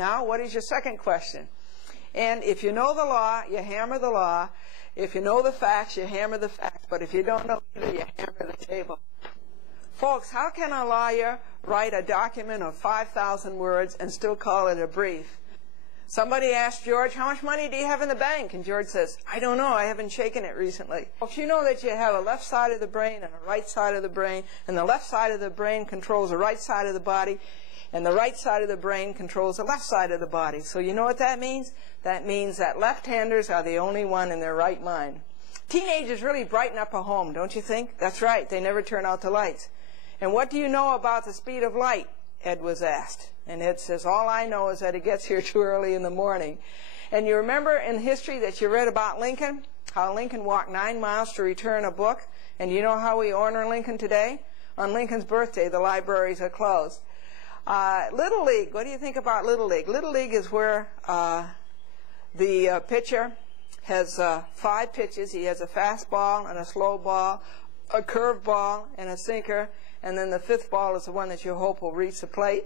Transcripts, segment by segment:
Now, what is your second question? And if you know the law, you hammer the law. If you know the facts, you hammer the facts. But if you don't know either, you hammer the table. Folks, how can a lawyer write a document of 5,000 words and still call it a brief? Somebody asked George, how much money do you have in the bank? And George says, I don't know, I haven't shaken it recently. If you know that you have a left side of the brain and a right side of the brain, and the left side of the brain controls the right side of the body, and the right side of the brain controls the left side of the body. So you know what that means? That means that left-handers are the only one in their right mind. Teenagers really brighten up a home, don't you think? That's right, they never turn out the lights. And what do you know about the speed of light? Ed was asked. And Ed says, all I know is that it gets here too early in the morning. And you remember in history that you read about Lincoln, how Lincoln walked 9 miles to return a book? And you know how we honor Lincoln today? On Lincoln's birthday, the libraries are closed. Little League, what do you think about Little League? Little League is where the pitcher has 5 pitches. He has a fastball and a slow ball, a curved ball and a sinker, and then the 5th ball is the one that you hope will reach the plate.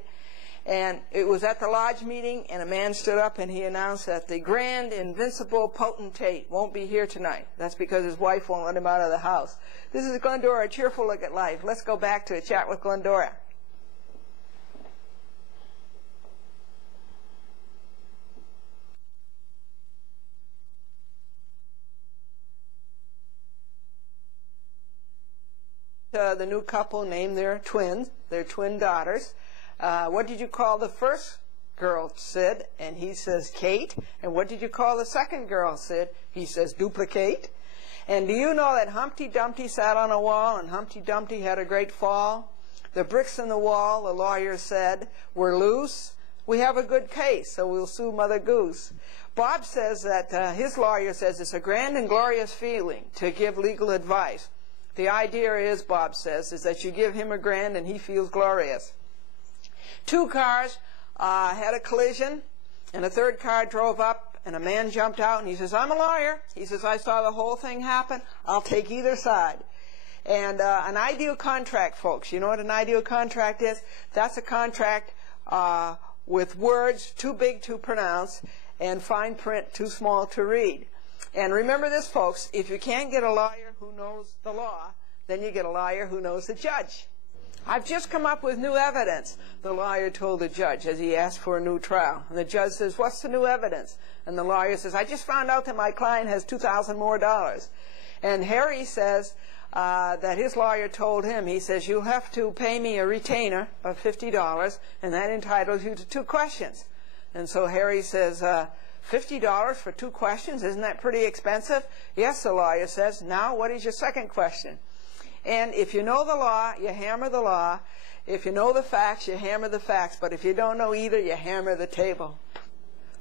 And it was at the lodge meeting, and a man stood up and he announced that the grand, invincible potentate won't be here tonight. That's because his wife won't let him out of the house. This is Glendora, a cheerful look at life. Let's go back to a chat with Glendora. The new couple named their twins, their twin daughters. What did you call the first girl, Sid? And he says, Kate. And what did you call the second girl, Sid? He says, duplicate. And do you know that Humpty Dumpty sat on a wall and Humpty Dumpty had a great fall? The bricks in the wall, the lawyer said, were loose. We have a good case, so we'll sue Mother Goose. Bob says that his lawyer says it's a grand and glorious feeling to give legal advice. The idea is, Bob says, is that you give him a grand and he feels glorious. 2 cars had a collision, and a 3rd car drove up, and a man jumped out, and he says, I'm a lawyer. He says, I saw the whole thing happen. I'll take either side. And an ideal contract, folks, you know what an ideal contract is? That's a contract with words too big to pronounce and fine print too small to read. And remember this, folks, if you can't get a lawyer who knows the law, then you get a lawyer who knows the judge. I've just come up with new evidence, the lawyer told the judge as he asked for a new trial. And the judge says, what's the new evidence? And the lawyer says, I just found out that my client has $2,000 more. And Harry says that his lawyer told him, he says, you'll have to pay me a retainer of $50, and that entitles you to 2 questions. And so Harry says, $50 for 2 questions? Isn't that pretty expensive? Yes, the lawyer says. Now, what is your second question? And if you know the law, you hammer the law. If you know the facts, you hammer the facts. But if you don't know either, you hammer the table.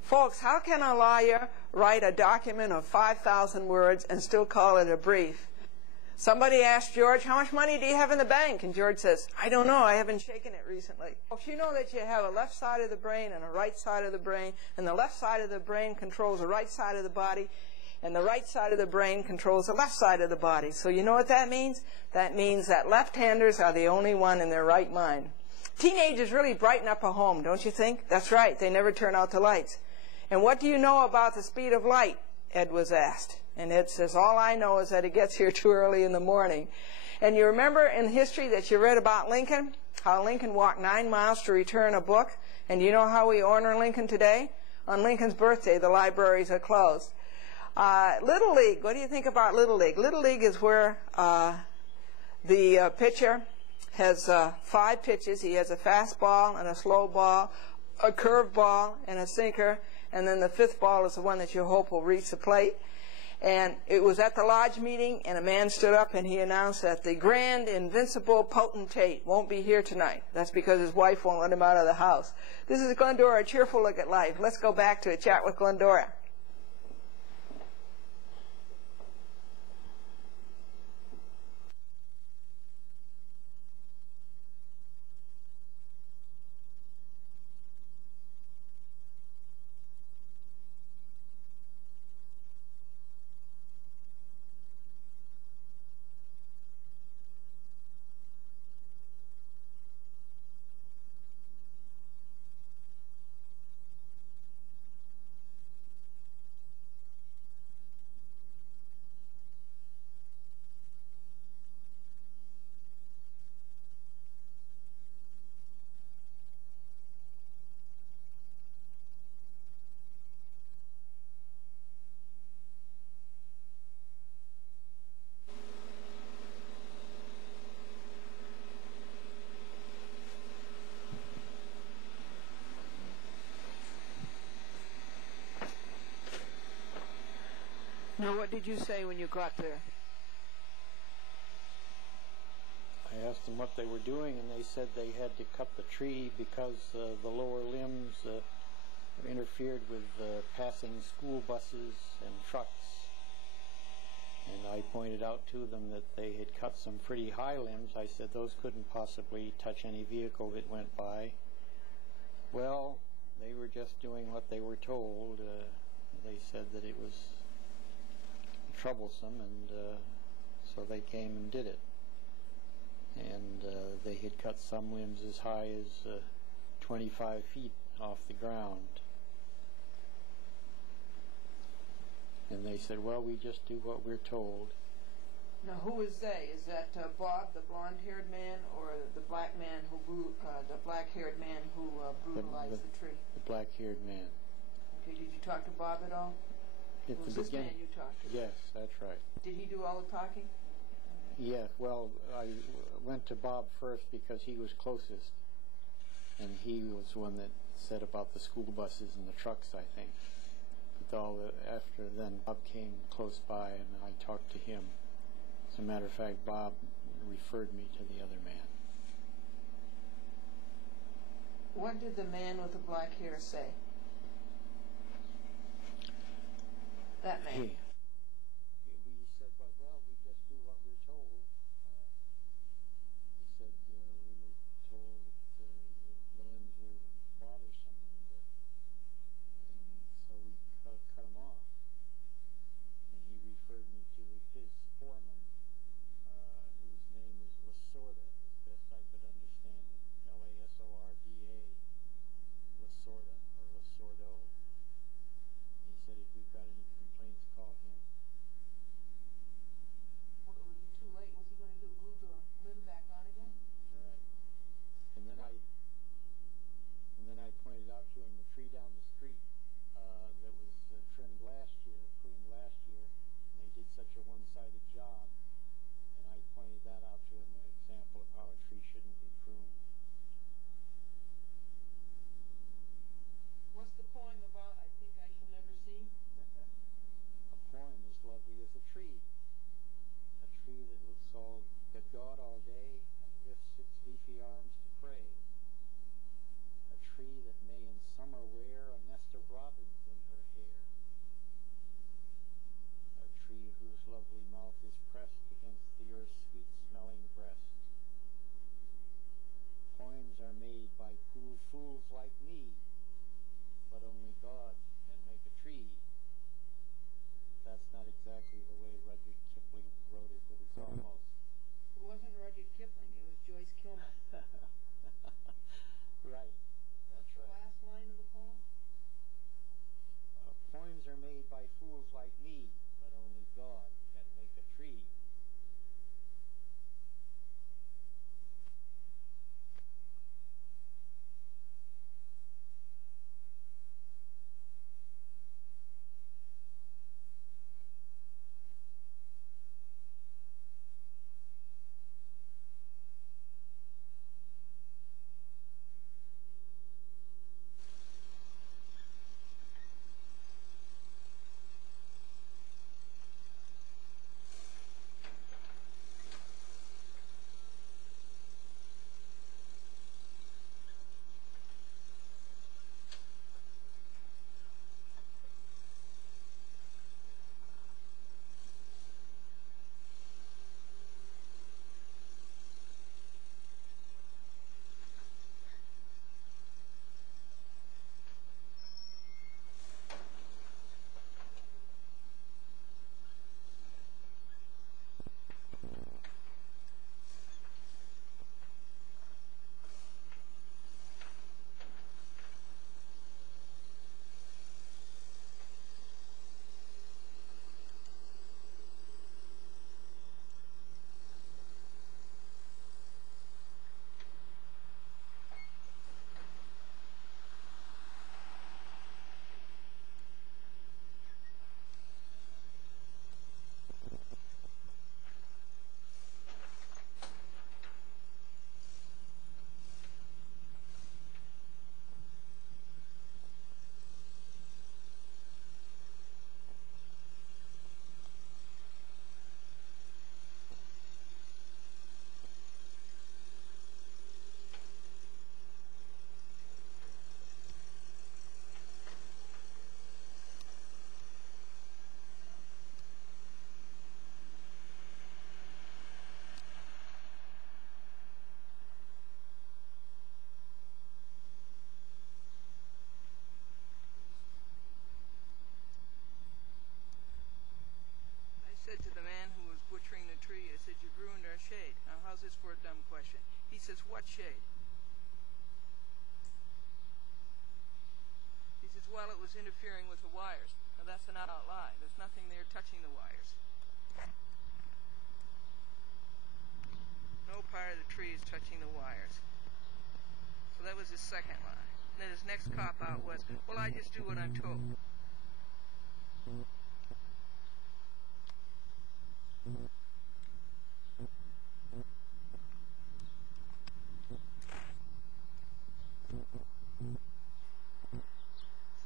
Folks, how can a lawyer write a document of 5,000 words and still call it a brief? Somebody asked George, how much money do you have in the bank? And George says, I don't know, I haven't shaken it recently. If you know that you have a left side of the brain and a right side of the brain, and the left side of the brain controls the right side of the body, and the right side of the brain controls the left side of the body. So you know what that means? That means that left-handers are the only one in their right mind. Teenagers really brighten up a home, don't you think? That's right, they never turn out the lights. And what do you know about the speed of light? Ed was asked. And Ed says, all I know is that it gets here too early in the morning. And you remember in history that you read about Lincoln, how Lincoln walked 9 miles to return a book? And you know how we honor Lincoln today? On Lincoln's birthday, the libraries are closed. Little League, what do you think about Little League? Little League is where the pitcher has 5 pitches. He has a fastball and a slow ball, a curved ball and a sinker, and then the 5th ball is the one that you hope will reach the plate. And it was at the lodge meeting, and a man stood up and he announced that the grand, invincible potentate won't be here tonight. That's because his wife won't let him out of the house. This is Glendora, a cheerful look at life. Let's go back to a chat with Glendora. Now, what did you say when you got there? I asked them what they were doing, and they said they had to cut the tree because the lower limbs interfered with passing school buses and trucks. And I pointed out to them that they had cut some pretty high limbs. I said those couldn't possibly touch any vehicle that went by. Well, they were just doing what they were told. They said that it was troublesome, and so they came and did it. And they had cut some limbs as high as 25 feet off the ground. And they said, well, we just do what we're told. Now, who is they? Is that Bob, the blonde-haired man, or the black man who the black-haired man who brutalized the tree? The black-haired man. Okay. Did you talk to Bob at all? At was the this beginning, man you talked to? Yes, that's right. Did he do all the talking? Yeah. Well, I went to Bob first because he was closest, and he was the one that said about the school buses and the trucks, I think. But after then, Bob came close by, and I talked to him. As a matter of fact, Bob referred me to the other man. What did the man with the black hair say? That man. He said, well, we just do what we're told. He said we were told that the limbs were bothersome, and so we cut them off. And he referred me to his foreman, whose name is Lasorda, as best I could understand it. Lasorda, Lasorda, or Lasordo. He said if we've got any complaints, call him. says, what shade? He says, well, it was interfering with the wires. Now that's an out lie. There's nothing there touching the wires. No part of the tree is touching the wires. So that was his second lie. Then his next cop-out was, well, I just do what I'm told. It's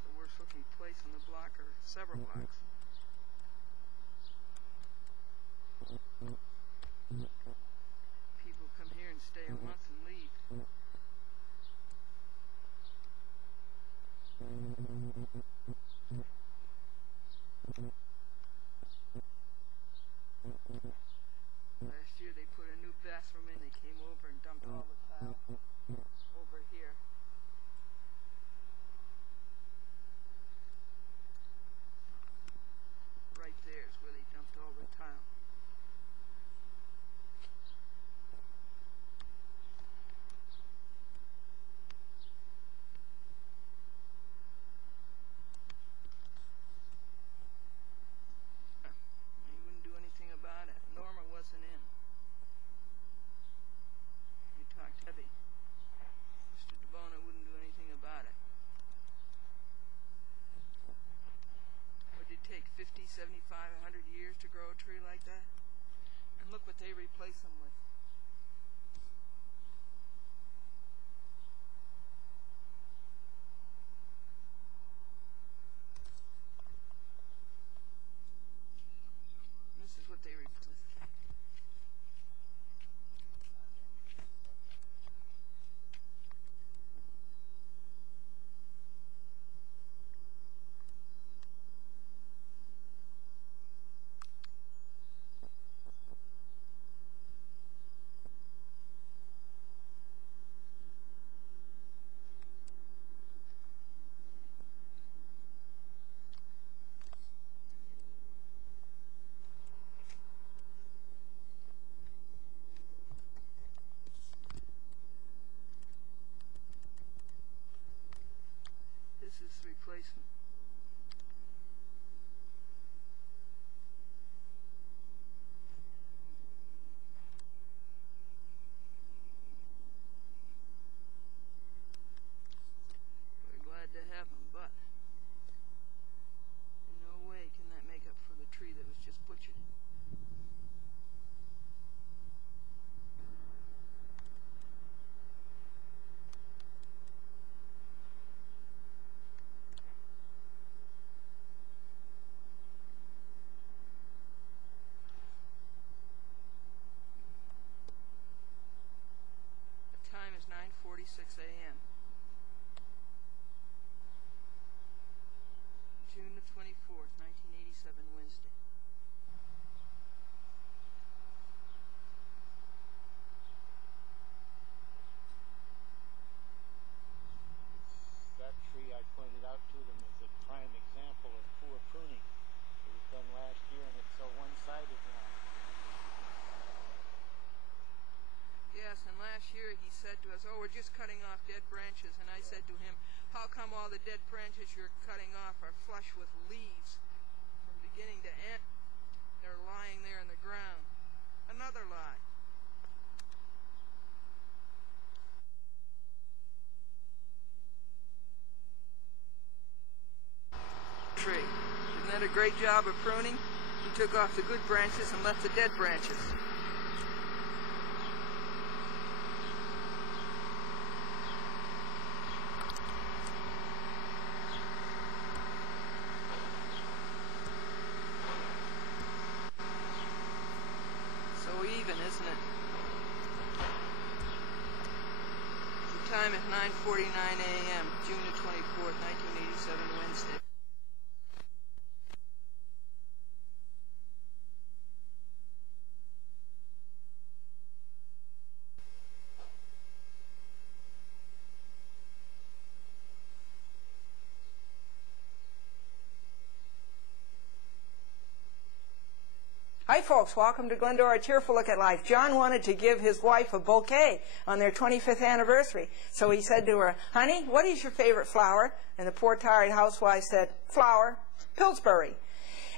the worst looking place on the block, or several blocks. People come here and stay a month and leave. Last year they put a new bathroom in. They came over and dumped all the tile over here. Right there is where they dumped all the tile. He wouldn't do anything about it. Norma wasn't in. He talked heavy. Mr. DeBona wouldn't do anything about it. What did it take, 50, 75, 100 years to grow a tree like that? And look what they replace them with. This is what they replace. This is the replacement. We're glad to have them, but in no way can that make up for the tree that was just butchered. The time is 9:46 a.m. June the 24th, 1987, Wednesday. That tree I pointed out to them is a prime example of poor pruning. It was done last year and it's so one-sided now. Yes, and last year he said to us, oh, we're just cutting off dead branches. And I said to him, how come all the dead branches you're cutting off are flush with leaves from beginning to end? They're lying there in the ground. Another lie. Tree. Isn't that a great job of pruning? He took off the good branches and left the dead branches. So even, isn't it? The time is 9:49 a.m., June the 24th, 1987, Wednesday. Hi folks, welcome to Glendora, Cheerful Look at Life. John wanted to give his wife a bouquet on their 25th anniversary. So he said to her, honey, what is your favorite flower? And the poor tired housewife said, flower, Pillsbury.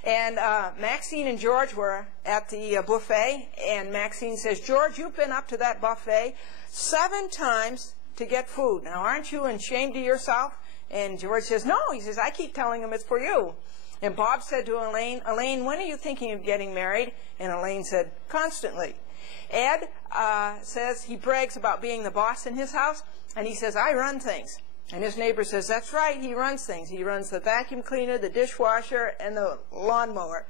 And Maxine and George were at the buffet, and Maxine says, George, you've been up to that buffet 7 times to get food. Now, aren't you ashamed of yourself? And George says, no. He says, I keep telling him it's for you. And Bob said to Elaine, Elaine, when are you thinking of getting married? And Elaine said, constantly. Ed says he brags about being the boss in his house, and he says, I run things. And his neighbor says, that's right, he runs things. He runs the vacuum cleaner, the dishwasher, and the lawnmower.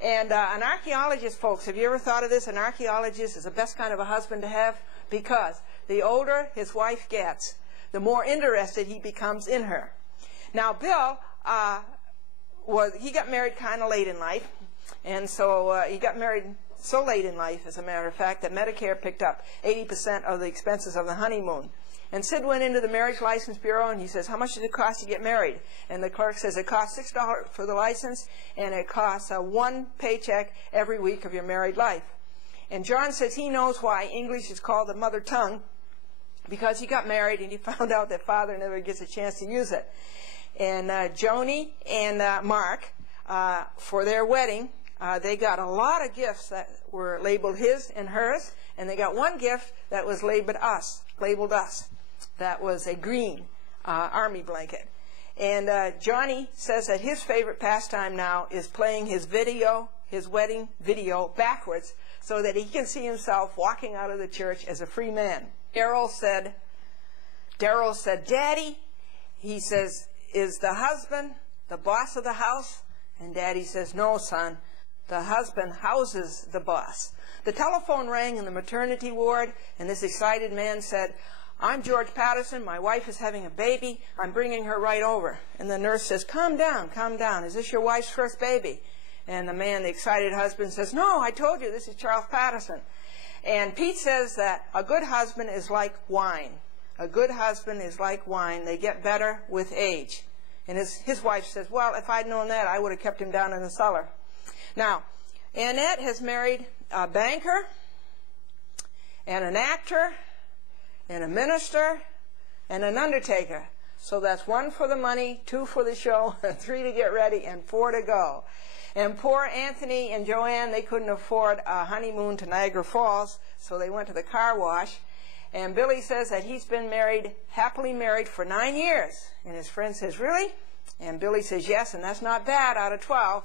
And an archaeologist, folks, have you ever thought of this? An archaeologist is the best kind of a husband to have, because the older his wife gets, the more interested he becomes in her. Now, Bill, he got married kind of late in life, and so he got married so late in life, as a matter of fact, that Medicare picked up 80% of the expenses of the honeymoon. And Sid went into the Marriage License Bureau, and he says, how much does it cost to get married? And the clerk says, it costs $6 for the license, and it costs 1 paycheck every week of your married life. And John says he knows why English is called the mother tongue, because he got married, and he found out that father never gets a chance to use it. And Joni and Mark, for their wedding, they got a lot of gifts that were labeled his and hers, and they got one gift that was labeled us. That was a green army blanket. And Johnny says that his favorite pastime now is playing his wedding video backwards, so that he can see himself walking out of the church as a free man. Daryl said, Daddy, he says, is the husband the boss of the house? And Daddy says, no, son, the husband houses the boss. The telephone rang in the maternity ward, and this excited man said, I'm George Patterson. My wife is having a baby. I'm bringing her right over. And the nurse says, calm down, calm down. Is this your wife's first baby? And the man, the excited husband, says, no, I told you, this is Charles Patterson. And Pete says that a good husband is like wine. A good husband is like wine. They get better with age. And his wife says, well, if I'd known that, I would have kept him down in the cellar. Now, Annette has married a banker and an actor and a minister and an undertaker. So that's 1 for the money, 2 for the show, 3 to get ready, and 4 to go. And poor Anthony and Joanne, they couldn't afford a honeymoon to Niagara Falls, so they went to the car wash. And Billy says that he's been happily married for 9 years. And his friend says, really? And Billy says, yes, and that's not bad out of 12.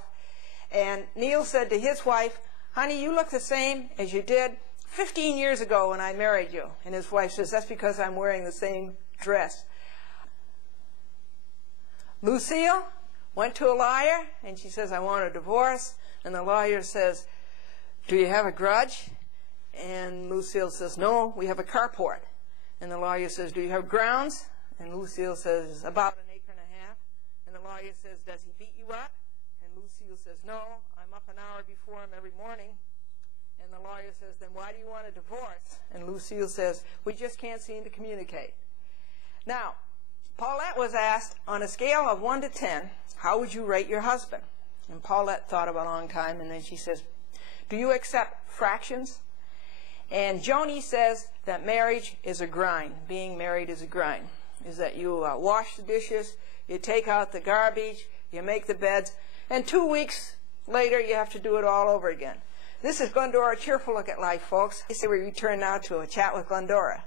And Neil said to his wife, honey, you look the same as you did 15 years ago when I married you. And his wife says, that's because I'm wearing the same dress. Lucille went to a lawyer, and she says, I want a divorce. And the lawyer says, do you have a grudge? And Lucille says, no, we have a carport. And the lawyer says, do you have grounds? And Lucille says, about 1.5 acres. And the lawyer says, does he beat you up? And Lucille says, no, I'm up an hour before him every morning. And the lawyer says, then why do you want a divorce? And Lucille says, we just can't seem to communicate. Now, Paulette was asked, on a scale of 1 to 10, how would you rate your husband? And Paulette thought about a long time, and then she says, do you accept fractions? And Joni says that marriage is a grind. Being married is a grind. Is that you wash the dishes, you take out the garbage, you make the beds, and 2 weeks later you have to do it all over again. This is Glendora, Cheerful Look at Life, folks. So we return now to a chat with Glendora.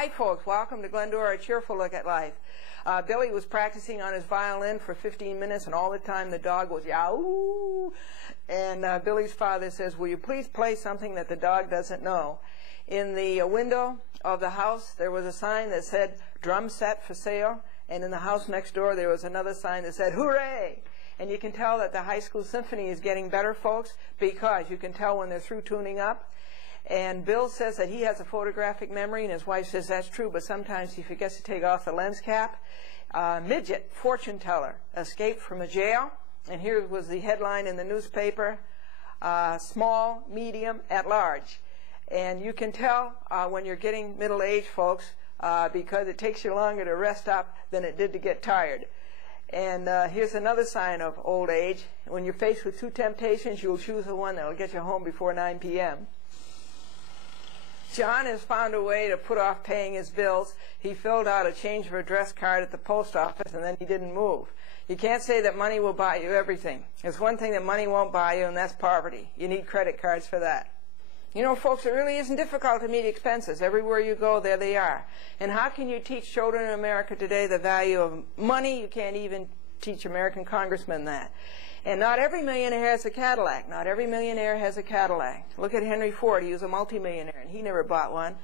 Hi folks, welcome to Glendora, a cheerful look at life. Billy was practicing on his violin for 15 minutes, and all the time the dog was yow. And Billy's father says, will you please play something that the dog doesn't know? In the window of the house there was a sign that said drum set for sale, and in the house next door there was another sign that said hooray. And you can tell that the high school symphony is getting better, folks, because you can tell when they're through tuning up. And Bill says that he has a photographic memory, and his wife says that's true, but sometimes he forgets to take off the lens cap. Midget fortune teller escaped from a jail, and here was the headline in the newspaper, small, medium, at large. And you can tell when you're getting middle-aged, folks, because it takes you longer to rest up than it did to get tired. And here's another sign of old age. When you're faced with two temptations, you'll choose the one that will get you home before 9 p.m. John has found a way to put off paying his bills. He filled out a change of address card at the post office, and then he didn't move. You can't say that money will buy you everything. There's one thing that money won't buy you, and that's poverty. You need credit cards for that. You know, folks, it really isn't difficult to meet expenses. Everywhere you go, there they are. And how can you teach children in America today the value of money? You can't even teach American congressmen that. And not every millionaire has a Cadillac. Not every millionaire has a Cadillac. Look at Henry Ford. He was a multimillionaire, and he never bought one.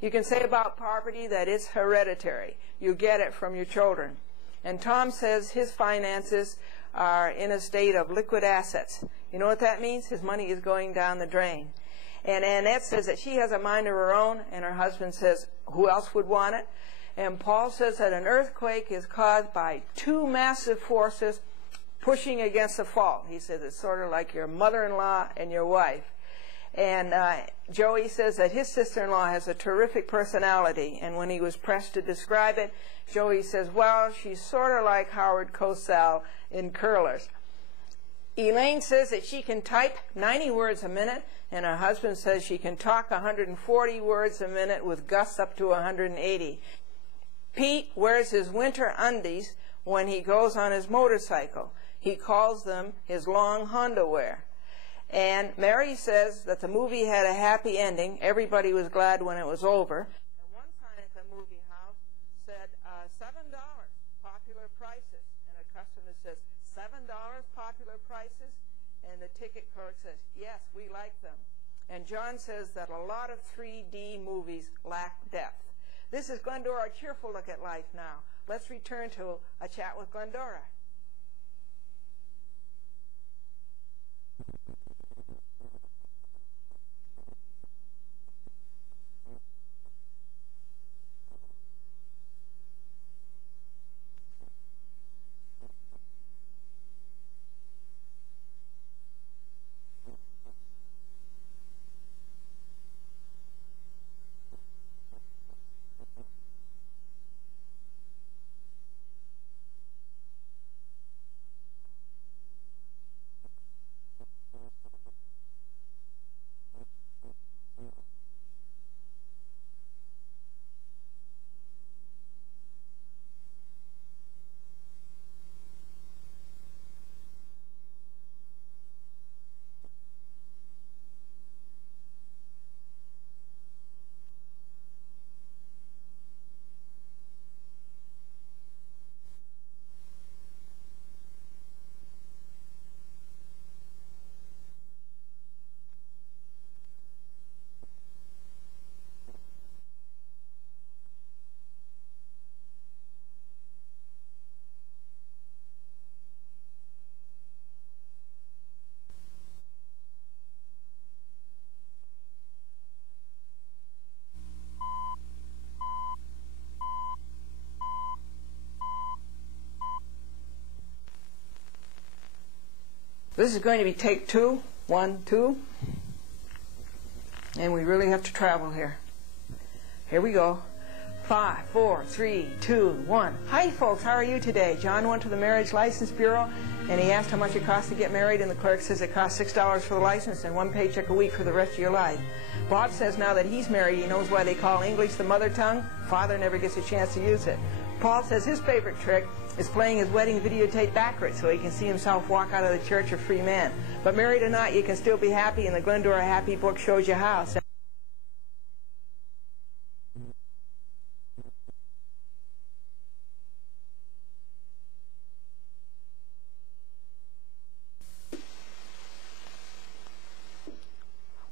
You can say about poverty that it's hereditary. You get it from your children. And Tom says his finances are in a state of liquid assets. You know what that means? His money is going down the drain. And Annette says that she has a mind of her own, and her husband says, who else would want it? And Paul says that an earthquake is caused by two massive forces pushing against the fault. He says it's sort of like your mother-in-law and your wife. And Joey says that his sister-in-law has a terrific personality, and when he was pressed to describe it, Joey says, well, she's sort of like Howard Cosell in Curlers. Elaine says that she can type 90 words a minute, and her husband says she can talk 140 words a minute with gusts up to 180. Pete wears his winter undies when he goes on his motorcycle. He calls them his long Honda wear. And Mary says that the movie had a happy ending. Everybody was glad when it was over. And one sign at the movie house said, $7, popular prices. And a customer says, $7, popular prices? And the ticket clerk says, yes, we like them. And John says that a lot of 3D movies lack depth. This is Glendora, a cheerful look at life now. Let's return to a chat with Glendora. This is going to be take 2, 1, 2. And we really have to travel here. Here we go. 5, 4, 3, 2, 1. Hi folks, how are you today? John went to the Marriage License Bureau and he asked how much it costs to get married, and the clerk says it costs $6 for the license and 1 paycheck a week for the rest of your life. Bob says now that he's married, he knows why they call English the mother tongue. Father never gets a chance to use it. Paul says his favorite trick is playing his wedding videotape backwards so he can see himself walk out of the church a free man. But married or not, you can still be happy, and the Glendora Happy book shows you how.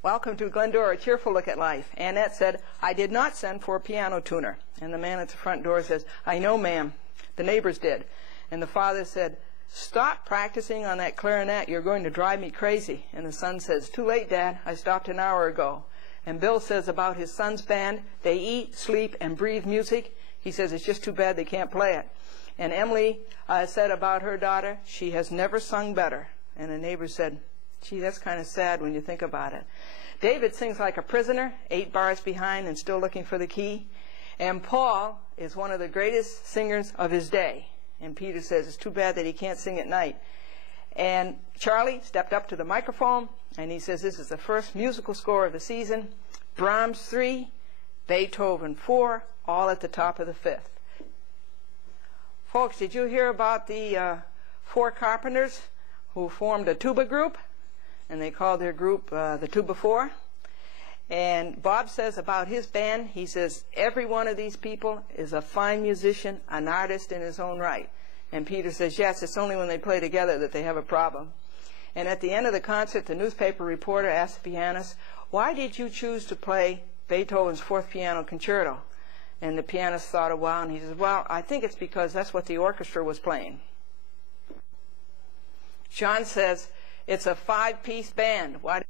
welcome to Glendora, a cheerful look at life. Annette said, I did not send for a piano tuner. And the man at the front door says, I know, ma'am. The neighbors did. And the father said, stop practicing on that clarinet. You're going to drive me crazy. And the son says, too late, Dad. I stopped an hour ago. And Bill says about his son's band, they eat, sleep, and breathe music. He says it's just too bad they can't play it. And Emily said about her daughter, she has never sung better. And the neighbor said, gee, that's kind of sad when you think about it. David sings like a prisoner, 8 bars behind and still looking for the key. And Paul is one of the greatest singers of his day. And Peter says it's too bad that he can't sing at night. And Charlie stepped up to the microphone, and he says this is the first musical score of the season. Brahms 3, Beethoven 4, all at the top of the 5th. Folks, did you hear about the 4 carpenters who formed a tuba group? And they called their group the Tuba 4. And Bob says about his band, he says, every one of these people is a fine musician, an artist in his own right. And Peter says, yes, it's only when they play together that they have a problem. And at the end of the concert, the newspaper reporter asked the pianist, why did you choose to play Beethoven's 4th Piano Concerto? And the pianist thought a while, and he says, well, I think it's because that's what the orchestra was playing. John says, it's a 5-piece band. Why